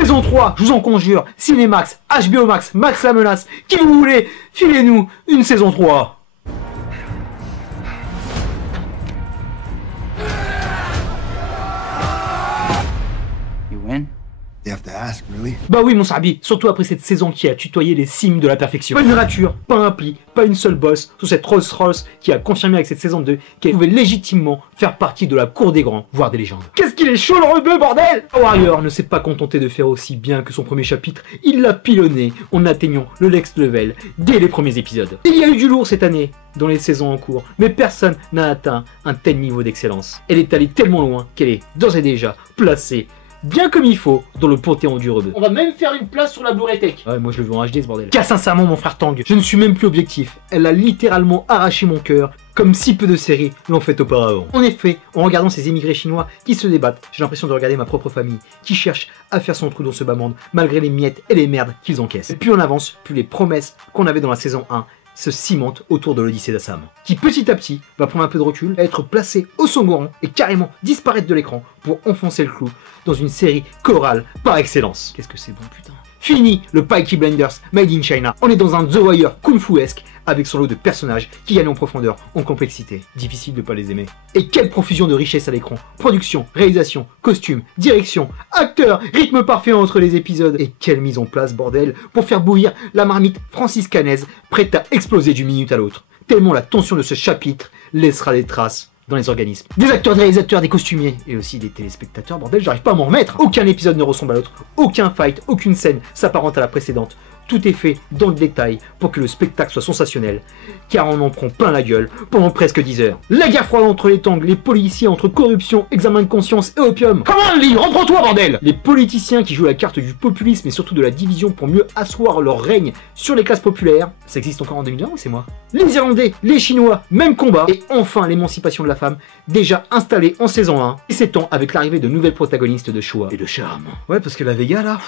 Saison 3, je vous en conjure, Cinemax, HBO Max, Max la menace, qui vous voulez, filez-nous une saison 3. You win? You have to ask, really? Bah oui mon Sabi, surtout après cette saison qui a tutoyé les cimes de la perfection. Pas une rature, pas un pli, pas une seule bosse sur cette Rolls-Royce qui a confirmé avec cette saison 2 qu'elle pouvait légitimement faire partie de la cour des grands, voire des légendes. Qu'est-ce qu'il est chaud le rebeu, bordel! Warrior ne s'est pas contenté de faire aussi bien que son premier chapitre, il l'a pilonné en atteignant le next level dès les premiers épisodes. Il y a eu du lourd cette année dans les saisons en cours, mais personne n'a atteint un tel niveau d'excellence. Elle est allée tellement loin qu'elle est d'ores et déjà placée bien comme il faut dans le panthéon du rebeu. On va même faire une place sur la Blu-ray Tech. Ouais, moi je le veux en HD ce bordel. Car sincèrement mon frère Tang, je ne suis même plus objectif. Elle a littéralement arraché mon cœur, comme si peu de séries l'ont fait auparavant. En effet, en regardant ces émigrés chinois qui se débattent, j'ai l'impression de regarder ma propre famille, qui cherche à faire son trou dans ce bas monde, malgré les miettes et les merdes qu'ils encaissent. Et plus on avance, plus les promesses qu'on avait dans la saison 1 se cimente autour de l'Odyssée d'Assam, qui petit à petit va prendre un peu de recul, être placé au second rang et carrément disparaître de l'écran pour enfoncer le clou dans une série chorale par excellence. Qu'est-ce que c'est bon putain. Fini le Peaky Blinders Made in China, on est dans un The Wire kung-fu-esque avec son lot de personnages qui gagnent en profondeur, en complexité. Difficile de pas les aimer. Et quelle profusion de richesse à l'écran. Production, réalisation, costume, direction, acteurs, rythme parfait entre les épisodes. Et quelle mise en place, bordel, pour faire bouillir la marmite franciscanaise prête à exploser d'une minute à l'autre. Tellement la tension de ce chapitre laissera des traces dans les organismes. Des acteurs, des réalisateurs, des costumiers et aussi des téléspectateurs, bordel, j'arrive pas à m'en remettre. Aucun épisode ne ressemble à l'autre, aucun fight, aucune scène s'apparente à la précédente. Tout est fait dans le détail pour que le spectacle soit sensationnel, car on en prend plein la gueule pendant presque 10 heures. La guerre froide entre les Tang, les policiers entre corruption, examen de conscience et opium. Comment Lee, reprends-toi bordel! Les politiciens qui jouent la carte du populisme et surtout de la division pour mieux asseoir leur règne sur les classes populaires. Ça existe encore en 2020 ou c'est moi? Les Irlandais, les Chinois, même combat. Et enfin l'émancipation de la femme, déjà installée en saison 1, et s'étend avec l'arrivée de nouvelles protagonistes de choix et de charme. Ouais, parce que la Vega là...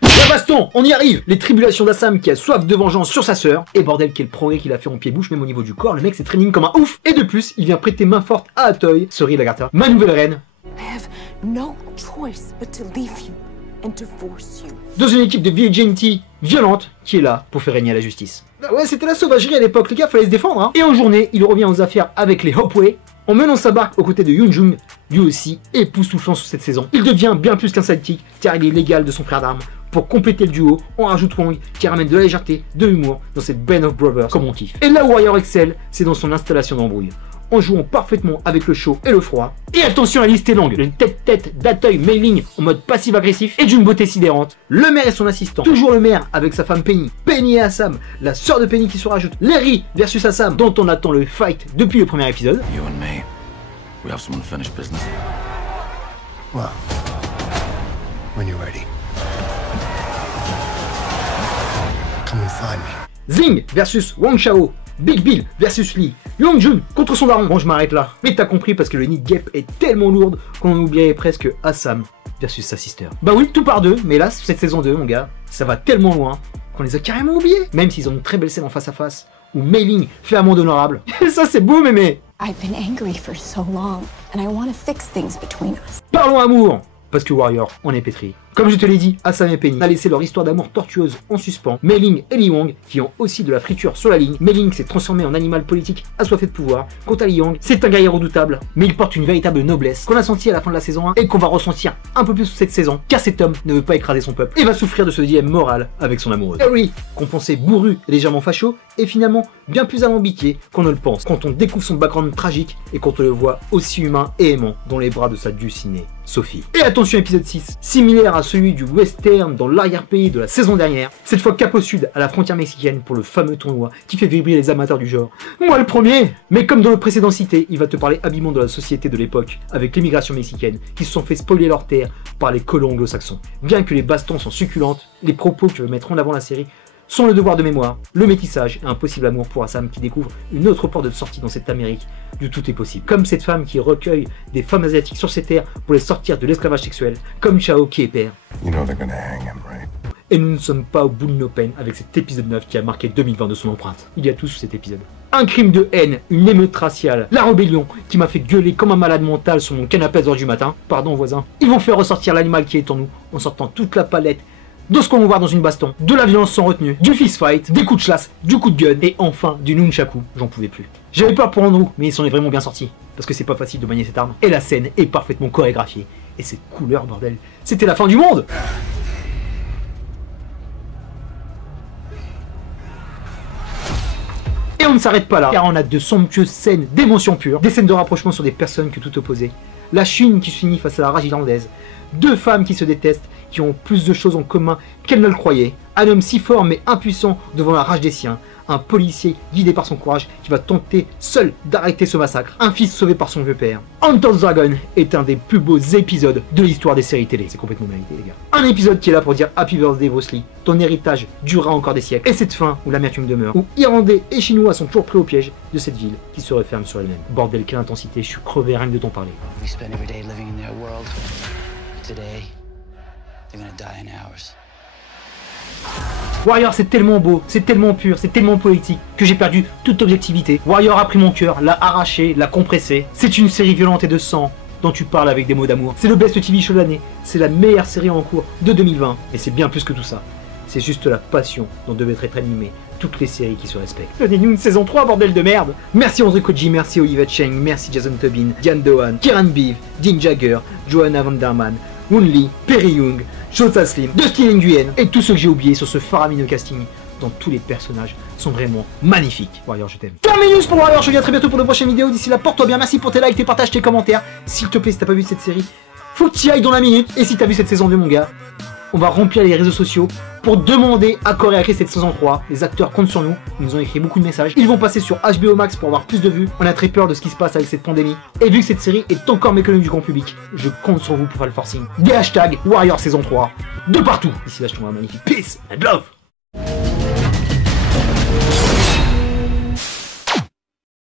La baston, on y arrive. Les tribulations d'Assam qui a soif de vengeance sur sa sœur. Et bordel quel progrès qu'il a fait en pied-bouche, même au niveau du corps, le mec s'est training comme un ouf. Et de plus, il vient prêter main forte à Atoy, Sori Lagarta, ma nouvelle reine. I have no choice but to leave you and to force you. Dans une équipe de vigilante violente qui est là pour faire régner la justice. Bah ouais, c'était la sauvagerie à l'époque, les gars, fallait se défendre hein. Et en journée, il revient aux affaires avec les Hopway, en menant sa barque aux côtés de Yoon-jung, lui aussi époustouflant sous cette saison. Il devient bien plus qu'un sidekick, car il est l'égal de son frère d'armes. Pour compléter le duo, on rajoute Wong qui ramène de la légèreté, de l'humour dans cette Band of Brothers comme on kiffe. Et là où Warrior excelle, c'est dans son installation d'embrouille, en jouant parfaitement avec le chaud et le froid. Et attention, la liste est longue. Une tête-tête d'Atoy Mei-ling en mode passif-agressif et d'une beauté sidérante. Le maire et son assistant. Toujours le maire avec sa femme Penny. Penny et Assam, la sœur de Penny qui se rajoute. Larry versus Assam, dont on attend le fight depuis le premier épisode. You and me, we have some unfinished business. Well, when you're ready. Come and find me. Zing versus Wang Chao. Big Bill versus Lee. Young-jun contre son daron. Bon, je m'arrête là. Mais t'as compris parce que le nid de guêpe est tellement lourde qu'on oublierait presque Assam versus sa sister. Bah oui, tout par deux, mais là, cette saison 2, mon gars, ça va tellement loin qu'on les a carrément oubliés. Même s'ils ont une très belle scène en face à face où Mei-ling fait amende honorable. Et ça, c'est beau, mémé. I've been angry for so long, and I want to fix things between us. Parlons amour, parce que Warrior, on est pétri. Comme je te l'ai dit, Assam et Penny a laissé leur histoire d'amour tortueuse en suspens. Mei-ling et Lee Wong qui ont aussi de la friture sur la ligne. Mei-ling s'est transformé en animal politique assoiffé de pouvoir. Quant à Lee Wong, c'est un guerrier redoutable, mais il porte une véritable noblesse qu'on a senti à la fin de la saison 1 et qu'on va ressentir un peu plus cette saison, car cet homme ne veut pas écraser son peuple et va souffrir de ce dilemme moral avec son amoureuse. Harry, qu'on pensait bourru et légèrement facho, est finalement bien plus alambiqué qu'on ne le pense quand on découvre son background tragique et quand on le voit aussi humain et aimant dans les bras de sa dulcinée Sophie. Et attention, épisode 6, similaire à celui du western dans l'arrière-pays de la saison dernière, cette fois cap au sud, à la frontière mexicaine pour le fameux tournoi qui fait vibrer les amateurs du genre. Moi le premier. Mais comme dans le précédent cité, il va te parler habillement de la société de l'époque, avec l'émigration mexicaine, qui se sont fait spoiler leur terre par les colons anglo-saxons. Bien que les bastons sont succulentes, les propos que veut mettre en avant la série sont le devoir de mémoire, le métissage et un possible amour pour Assam qui découvre une autre porte de sortie dans cette Amérique du tout est possible. Comme cette femme qui recueille des femmes asiatiques sur ces terres pour les sortir de l'esclavage sexuel, comme Chao qui est père. You know they're gonna hang him, right? Et nous ne sommes pas au bout de nos peines avec cet épisode 9 qui a marqué 2020 de son empreinte. Il y a tout sur cet épisode. Un crime de haine, une émeute raciale, la rébellion qui m'a fait gueuler comme un malade mental sur mon canapé à 10h du matin. Pardon voisin. Ils vont faire ressortir l'animal qui est en nous en sortant toute la palette de ce qu'on va voir dans une baston, de la violence sans retenue, du fist fight, des coups de chasse, du coup de gun et enfin du nunchaku. J'en pouvais plus. J'avais peur pour Andrew, mais il s'en est vraiment bien sorti. Parce que c'est pas facile de manier cette arme. Et la scène est parfaitement chorégraphiée. Et cette couleur, bordel, c'était la fin du monde. Et on ne s'arrête pas là, car on a de somptueuses scènes d'émotion pure, des scènes de rapprochement sur des personnes que tout opposé, la Chine qui s'unit face à la rage irlandaise, deux femmes qui se détestent, qui ont plus de choses en commun qu'elles ne le croyaient, un homme si fort mais impuissant devant la rage des siens, un policier guidé par son courage qui va tenter seul d'arrêter ce massacre, un fils sauvé par son vieux père. Hunter's Dragon est un des plus beaux épisodes de l'histoire des séries télé. C'est complètement mérité les gars. Un épisode qui est là pour dire Happy Birthday Bruce Lee, ton héritage durera encore des siècles. Et cette fin où l'amertume demeure, où Irlandais et Chinois sont toujours pris au piège de cette ville qui se referme sur elle-même. Bordel, quelle intensité, je suis crevé rien que de t'en parler. We spend every day living in their world. Today, they're gonna die in ours. Warrior, c'est tellement beau, c'est tellement pur, c'est tellement poétique que j'ai perdu toute objectivité. Warrior a pris mon cœur, l'a arraché, l'a compressé. C'est une série violente et de sang dont tu parles avec des mots d'amour. C'est le best TV show de l'année, c'est la meilleure série en cours de 2020. Et c'est bien plus que tout ça. C'est juste la passion dont devaient être animées toutes les séries qui se respectent. Donnez-nous une saison 3, bordel de merde. Merci André Koji, merci Oliver Cheng, merci Jason Tobin, Diane Dohan, Kieran Beeve, Dean Jagger, Joanna Vanderman, Woon Lee, Perry Young, Jota Slim, Dustin Nguyen et tous ceux que j'ai oubliés sur ce faramineux casting dont tous les personnages sont vraiment magnifiques. Warrior, je t'aime. Terminus pour Warrior, je te dis à très bientôt pour de prochaines vidéos. D'ici là, porte-toi bien, merci pour tes likes, tes partages, tes commentaires. S'il te plaît, si t'as pas vu cette série, faut que tu y ailles dans la minute. Et si t'as vu cette saison 2, mon gars, on va remplir les réseaux sociaux pour demander à Corée à créer cette saison 3. Les acteurs comptent sur nous, ils nous ont écrit beaucoup de messages. Ils vont passer sur HBO Max pour avoir plus de vues. On a très peur de ce qui se passe avec cette pandémie. Et vu que cette série est encore méconnue du grand public, je compte sur vous pour faire le forcing. Des hashtags Warrior saison 3 de partout. D'ici là, je te vois magnifique. Peace and love.